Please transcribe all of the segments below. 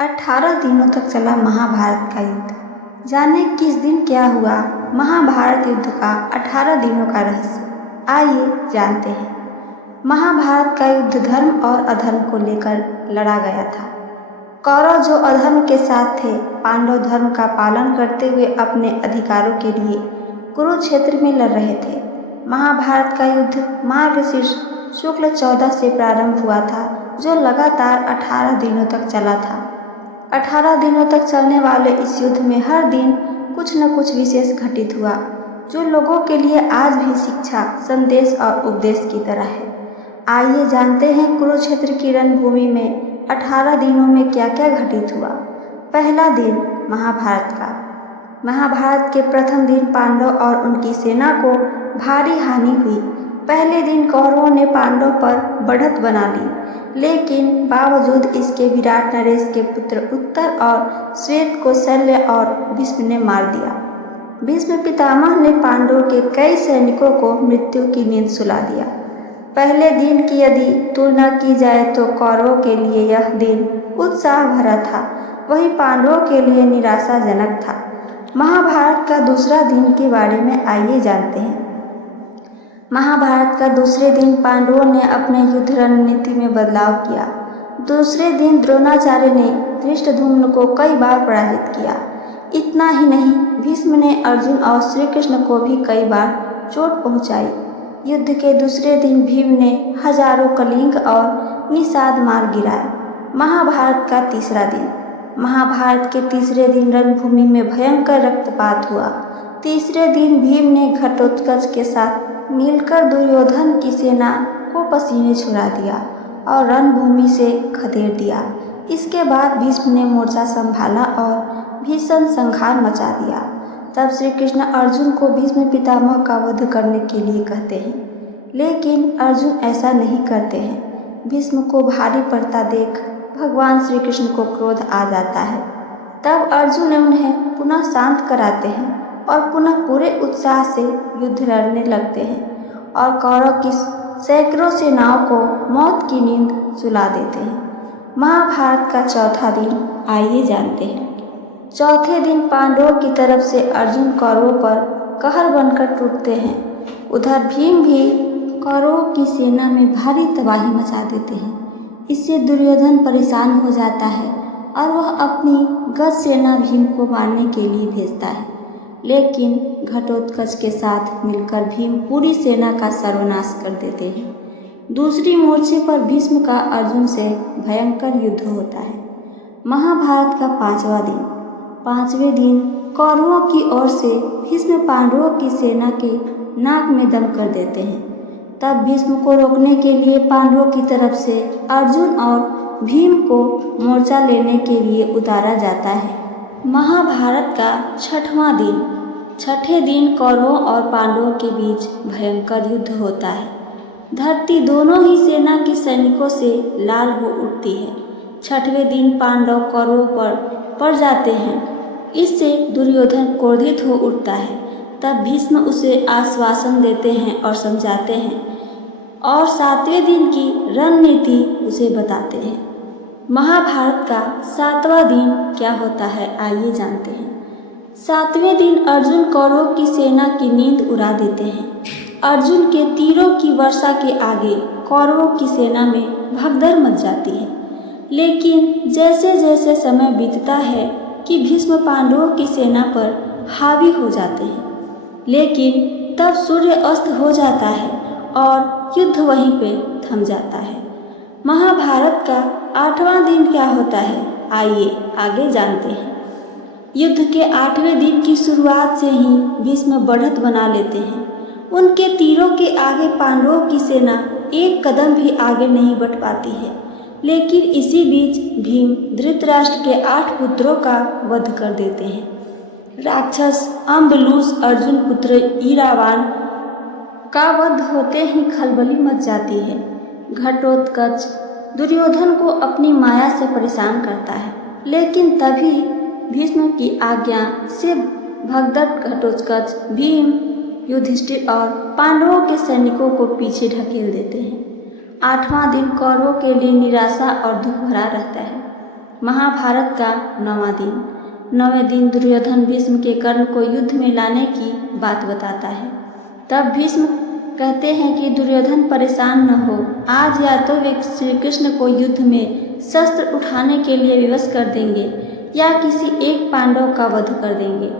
18 दिनों तक चला महाभारत का युद्ध। जाने किस दिन क्या हुआ महाभारत युद्ध का 18 दिनों का रहस्य। आइए जानते हैं। महाभारत का युद्ध धर्म और अधर्म को लेकर लड़ा गया था। कौरव जो अधर्म के साथ थे, पांडव धर्म का पालन करते हुए अपने अधिकारों के लिए कुरुक्षेत्र में लड़ रहे थे। महाभारत का युद्ध मार्गशीर्ष शुक्ल 14 से प्रारंभ हुआ था, जो लगातार 18 दिनों तक चला था। 18 दिनों तक चलने वाले इस युद्ध में हर दिन कुछ न कुछ विशेष घटित हुआ, जो लोगों के लिए आज भी शिक्षा, संदेश और उपदेश की तरह है। आइए जानते हैं कुरुक्षेत्र की रणभूमि में 18 दिनों में क्या क्या घटित हुआ। पहला दिन महाभारत का। महाभारत के प्रथम दिन पांडव और उनकी सेना को भारी हानि हुई। पहले दिन कौरवों ने पांडव पर बढ़त बना ली, लेकिन बावजूद इसके विराट नरेश के पुत्र उत्तर और श्वेत को शल्य और भीष्म ने मार दिया। भीष्म पितामह ने पांडवों के कई सैनिकों को मृत्यु की नींद सुला दिया। पहले दिन की यदि तुलना की जाए तो कौरवों के लिए यह दिन उत्साह भरा था, वहीं पांडवों के लिए निराशाजनक था। महाभारत का दूसरा दिन के बारे में आइए जानते हैं। महाभारत का दूसरे दिन पांडवों ने अपने युद्ध रणनीति में बदलाव किया। दूसरे दिन द्रोणाचार्य ने धृष्टद्युम्न को कई बार पराजित किया। इतना ही नहीं, भीष्म ने अर्जुन और श्री कृष्ण को भी कई बार चोट पहुंचाई। युद्ध के दूसरे दिन भीम ने हजारों कलिंग और निषाद मार गिराए। महाभारत का तीसरा दिन। महाभारत के तीसरे दिन रणभूमि में भयंकर रक्तपात हुआ। तीसरे दिन भीम ने घटोत्कच के साथ मिलकर दुर्योधन की सेना को पसीने छुड़ा दिया और रणभूमि से खदेड़ दिया। इसके बाद भीष्म ने मोर्चा संभाला और भीषण संहार मचा दिया। तब श्री कृष्ण अर्जुन को भीष्म पितामह का वध करने के लिए कहते हैं, लेकिन अर्जुन ऐसा नहीं करते हैं। भीष्म को भारी पड़ता देख भगवान श्री कृष्ण को क्रोध आ जाता है। तब अर्जुन उन्हें पुनः शांत कराते हैं और पुनः पूरे उत्साह से युद्ध लड़ने लगते हैं और कौरव की सैकड़ों सेनाओं को मौत की नींद सुला देते हैं। महाभारत का चौथा दिन आइए जानते हैं। चौथे दिन पांडवों की तरफ से अर्जुन कौरवों पर कहर बनकर टूटते हैं। उधर भीम भी कौरवों की सेना में भारी तबाही मचा देते हैं। इससे दुर्योधन परेशान हो जाता है और वह अपनी गज सेना भीम को मारने के लिए भेजता है, लेकिन घटोत्कच के साथ मिलकर भीम पूरी सेना का सर्वनाश कर देते हैं। दूसरी मोर्चे पर भीष्म का अर्जुन से भयंकर युद्ध होता है। महाभारत का पांचवा दिन। पांचवें दिन कौरवों की ओर से भीष्म पांडवों की सेना के नाक में दम कर देते हैं। तब भीष्म को रोकने के लिए पांडवों की तरफ से अर्जुन और भीम को मोर्चा लेने के लिए उतारा जाता है। महाभारत का छठवां दिन। छठे दिन कौरवों और पांडवों के बीच भयंकर युद्ध होता है। धरती दोनों ही सेना के सैनिकों से लाल हो उठती है। छठवें दिन पांडव कौरवों पर पड़ जाते हैं। इससे दुर्योधन क्रोधित हो उठता है। तब भीष्म उसे आश्वासन देते हैं और समझाते हैं और सातवें दिन की रणनीति उसे बताते हैं। महाभारत का सातवां दिन क्या होता है, आइए जानते हैं। सातवें दिन अर्जुन कौरवों की सेना की नींद उड़ा देते हैं। अर्जुन के तीरों की वर्षा के आगे कौरवों की सेना में भगदड़ मच जाती है। लेकिन जैसे जैसे समय बीतता है कि भीष्म पांडवों की सेना पर हावी हो जाते हैं, लेकिन तब सूर्य अस्त हो जाता है और युद्ध वहीं पे थम जाता है। महाभारत का आठवां दिन क्या होता है, आइए आगे जानते हैं। युद्ध के आठवें दिन की शुरुआत से ही भीष्म बढ़त बना लेते हैं। उनके तीरों के आगे पांडवों की सेना एक कदम भी आगे नहीं बढ़ पाती है। लेकिन इसी बीच भीम धृतराष्ट्र के 8 पुत्रों का वध कर देते हैं। राक्षस अम्बलूस अर्जुन पुत्र ईरावान का वध होते ही खलबली मच जाती है। घटोत्कच दुर्योधन को अपनी माया से परेशान करता है, लेकिन तभी भीष्म की आज्ञा से भगदड़ घटोत्कच भीम, युधिष्ठिर और पांडवों के सैनिकों को पीछे ढकेल देते हैं। आठवां दिन कौरवों के लिए निराशा और दुख भरा रहता है। महाभारत का 9वां दिन। 9वें दिन दुर्योधन भीष्म के कर्ण को युद्ध में लाने की बात बताता है। तब भीष्म कहते हैं कि दुर्योधन परेशान न हो, आज या तो वे श्री कृष्ण को युद्ध में शस्त्र उठाने के लिए विवश कर देंगे या किसी एक पांडव का वध कर देंगे।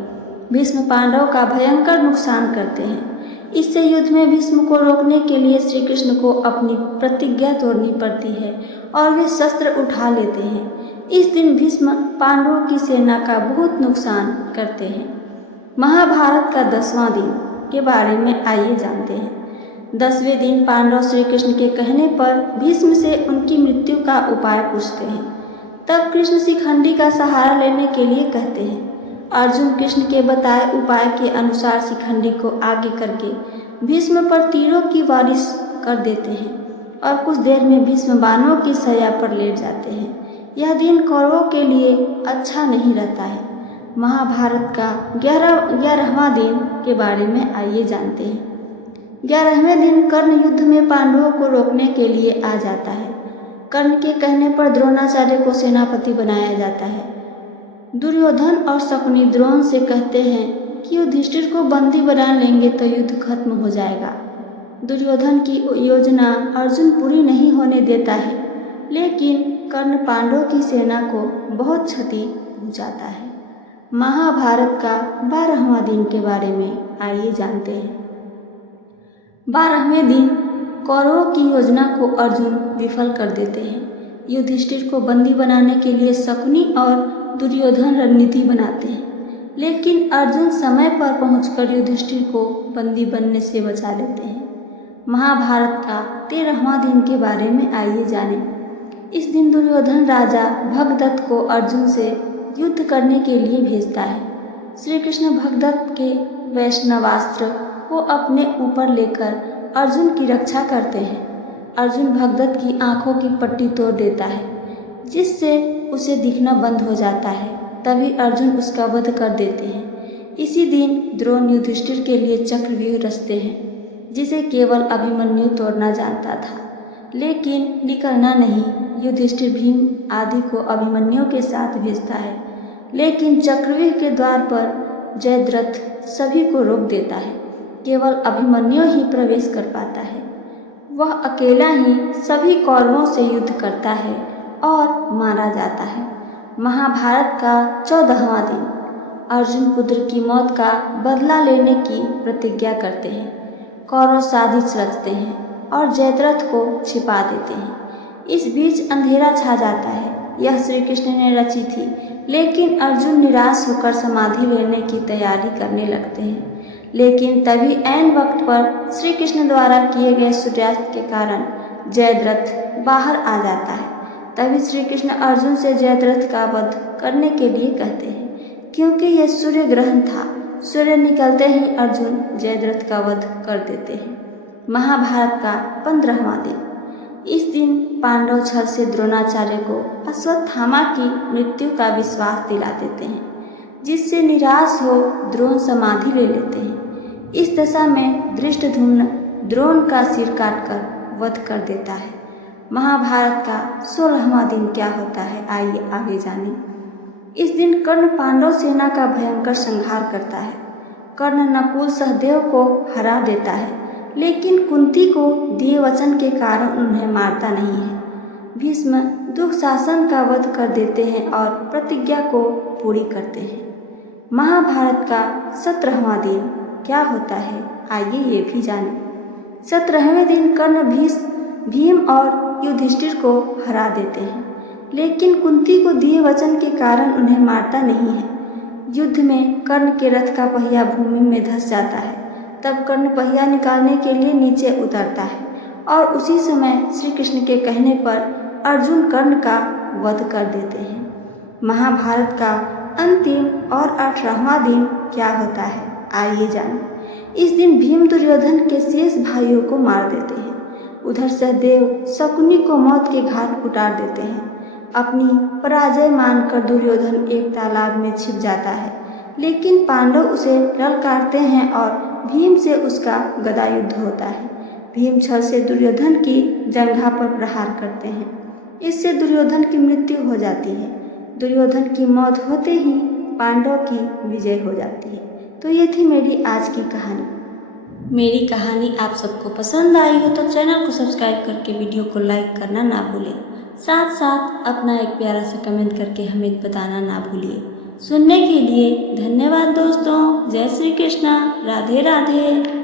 भीष्म पांडव का भयंकर नुकसान करते हैं। इससे युद्ध में भीष्म को रोकने के लिए श्री कृष्ण को अपनी प्रतिज्ञा तोड़नी पड़ती है और वे शस्त्र उठा लेते हैं। इस दिन भीष्म पांडवों की सेना का बहुत नुकसान करते हैं। महाभारत का 10वां दिन के बारे में आइए जानते हैं। 10वें दिन पांडव श्री कृष्ण के कहने पर भीष्म से उनकी मृत्यु का उपाय पूछते हैं। तब कृष्ण शिखंडी का सहारा लेने के लिए कहते हैं। अर्जुन कृष्ण के बताए उपाय के अनुसार शिखंडी को आगे करके भीष्म पर तीरों की बारिश कर देते हैं और कुछ देर में भीष्म बाणों की सया पर लेट जाते हैं। यह दिन कौरवों के लिए अच्छा नहीं रहता है। महाभारत का 11वां दिन के बारे में आइए जानते हैं। 11वें दिन कर्ण युद्ध में पांडवों को रोकने के लिए आ जाता है। कर्ण के कहने पर द्रोणाचार्य को सेनापति बनाया जाता है। दुर्योधन और शकुनी द्रोण से कहते हैं कि युधिष्ठिर को बंदी बना लेंगे तो युद्ध खत्म हो जाएगा। दुर्योधन की योजना अर्जुन पूरी नहीं होने देता है, लेकिन कर्ण पांडवों की सेना को बहुत क्षति पहुंचाता है। महाभारत का 12वां दिन के बारे में आइए जानते हैं। 12वें दिन कौरवों की योजना को अर्जुन विफल कर देते हैं। युधिष्ठिर को बंदी बनाने के लिए शकुनी और दुर्योधन रणनीति बनाते हैं, लेकिन अर्जुन समय पर पहुंचकर युधिष्ठिर को बंदी बनने से बचा लेते हैं। महाभारत का 13वां दिन के बारे में आइए जानें। इस दिन दुर्योधन राजा भगदत्त को अर्जुन से युद्ध करने के लिए भेजता है। श्री कृष्ण भगदत्त के वैष्णवास्त्र को अपने ऊपर लेकर अर्जुन की रक्षा करते हैं। अर्जुन भगदत्त की आंखों की पट्टी तोड़ देता है, जिससे उसे दिखना बंद हो जाता है। तभी अर्जुन उसका वध कर देते हैं। इसी दिन द्रोण युधिष्ठिर के लिए चक्रव्यूह रचते हैं, जिसे केवल अभिमन्यु तोड़ना जानता था, लेकिन निकलना नहीं। युधिष्ठिर भीम आदि को अभिमन्यु के साथ भेजता है, लेकिन चक्रव्यूह के द्वार पर जयद्रथ सभी को रोक देता है। केवल अभिमन्यु ही प्रवेश कर पाता है। वह अकेला ही सभी कौरवों से युद्ध करता है और मारा जाता है। महाभारत का 14वां दिन अर्जुन पुत्र की मौत का बदला लेने की प्रतिज्ञा करते हैं। कौरव साजिश रचते हैं और जयद्रथ को छिपा देते हैं। इस बीच अंधेरा छा जाता है। यह श्री कृष्ण ने रची थी, लेकिन अर्जुन निराश होकर समाधि लेने की तैयारी करने लगते हैं। लेकिन तभी ऐन वक्त पर श्री कृष्ण द्वारा किए गए सूर्यास्त के कारण जयद्रथ बाहर आ जाता है। तभी श्री कृष्ण अर्जुन से जयद्रथ का वध करने के लिए कहते हैं, क्योंकि यह सूर्य ग्रहण था। सूर्य निकलते ही अर्जुन जयद्रथ का वध कर देते हैं। महाभारत का 15वां दिन। इस दिन पांडव छल से द्रोणाचार्य को अश्वत्थामा की मृत्यु का विश्वास दिला देते हैं, जिससे निराश हो द्रोण समाधि ले लेते हैं। इस दशा में धृष्टद्युम्न द्रोण का सिर काटकर वध कर देता है। महाभारत का 16वां दिन क्या होता है, आइए आगे जानें। इस दिन कर्ण पांडव सेना का भयंकर संहार करता है। कर्ण नकुल सहदेव को हरा देता है, लेकिन कुंती को दिए वचन के कारण उन्हें मारता नहीं है। भीष्म दुःशासन का वध कर देते हैं और प्रतिज्ञा को पूरी करते हैं। महाभारत का 17वां दिन क्या होता है, आइए ये भी जानें। 17वें दिन कर्ण भीम और युधिष्ठिर को हरा देते हैं, लेकिन कुंती को दिए वचन के कारण उन्हें मारता नहीं है। युद्ध में कर्ण के रथ का पहिया भूमि में धंस जाता है। तब कर्ण पहिया निकालने के लिए नीचे उतरता है और उसी समय श्री कृष्ण के कहने पर अर्जुन कर्ण का वध कर देते हैं। महाभारत का अंतिम और 18वां दिन क्या होता है, आइए जानें। इस दिन भीम दुर्योधन के शेष भाइयों को मार देते हैं। उधर सहदेव शकुनी को मौत के घाट उतार देते हैं। अपनी पराजय मानकर दुर्योधन एक तालाब में छिप जाता है, लेकिन पांडव उसे ललकारते हैं और भीम से उसका गदा युद्ध होता है। भीम छल से दुर्योधन की जंघा पर प्रहार करते हैं। इससे दुर्योधन की मृत्यु हो जाती है। दुर्योधन की मौत होते ही पांडवों की विजय हो जाती है। तो ये थी मेरी आज की कहानी। मेरी कहानी आप सबको पसंद आई हो तो चैनल को सब्सक्राइब करके वीडियो को लाइक करना ना भूलें। साथ साथ अपना एक प्यारा सा कमेंट करके हमें बताना ना भूलिए। सुनने के लिए धन्यवाद दोस्तों। जय श्री कृष्णा। राधे राधे।